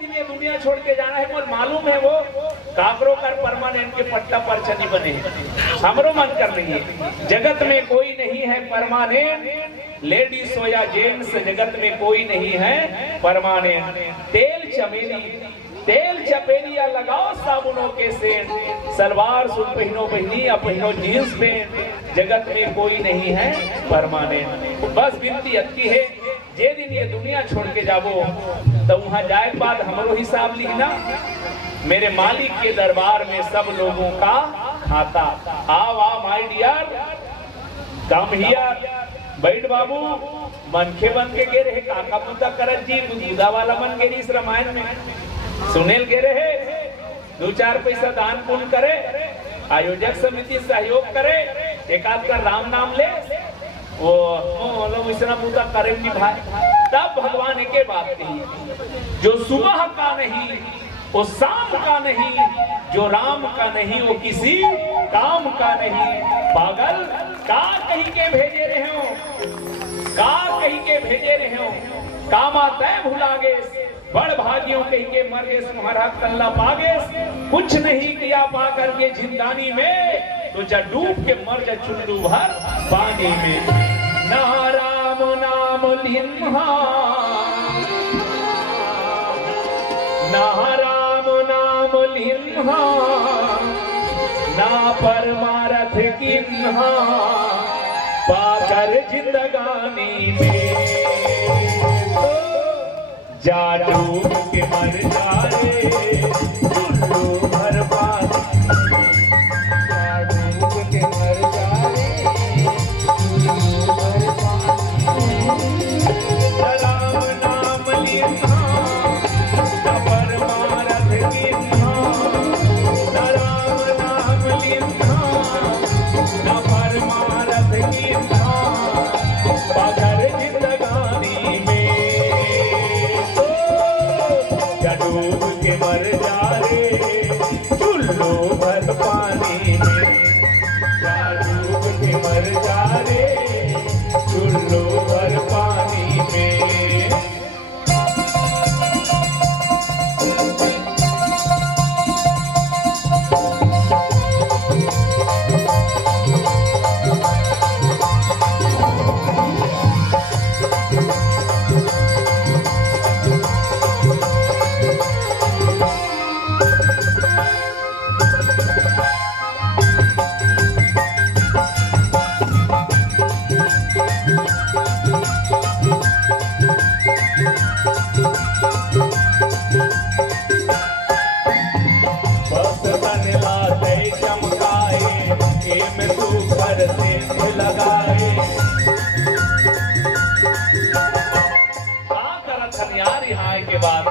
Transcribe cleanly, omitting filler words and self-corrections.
दिन ये दुनिया छोड़ के जाना है, मोल मालूम है वो काकरो कर परमानेंट के पट्टा पर छनी बने। हमरो मन कर रही है जगत में कोई नहीं है परमानेंट, लेडीज हो या जेंट्स जगत में कोई नहीं है परमानेंट। तेल चमेली तेल चपेलिया लगाओ साबुनों के सेंट, सलवार सूट पहनो बहनी या पहनो जींस पेंट, जगत में कोई नहीं है परमानेंट। बस विनती अति है जे दिन ये दुनिया छोड़ के जाबो तो वहां जाए बाद हमरो हिसाब लिखना, मेरे मालिक के दरबार में सब लोगों का खाता। आओ आ माय डियर कम हियर, बैठ बाबू, मनखे बन के गे रहे काका पुता करत जी, बुदा वाला मन गे इस रामायण में सुनेल गे रहे, 2-4 पैसा दान पुण्य करे, आयोजक समिति सहयोग करे, एक आध का राम नाम ले, वो लोग इतना पूता करेंगे भाई। तब भगवान के बात कही, जो सुबह का नहीं वो शाम का नहीं, जो राम का नहीं वो किसी काम का नहीं। पागल का कहीं के भेजे रहे हो, का कहीं के भेजे रहे हो, काम आता है भुलागे, बड़ भागियों कहीं के मर गए तुम्हारा कल्ला पागे, कुछ नहीं किया पा करके जिंदगानी में, तो जा डूब के मर जा चुल्लू भर पानी में। ना राम नाम लिम्हा, ना राम नाम लिम्हा, ना परमारथ किन्हा, पाकर जिंदगानी में जा डूब के मर जाए चुल्लू भर पानी, जा डूब के मर जाए चुल्लू भर पानी। राम नाम लिम्हा, न परमारथ किन्हा, न राम नाम लिम्हा, न परमारथ किन्हा, पाकर जिंदगानी में डूब के मर जा रे चुल्लू भर पानी में, डूब के मर जा रे चुल्लू भर पानी में। के बाद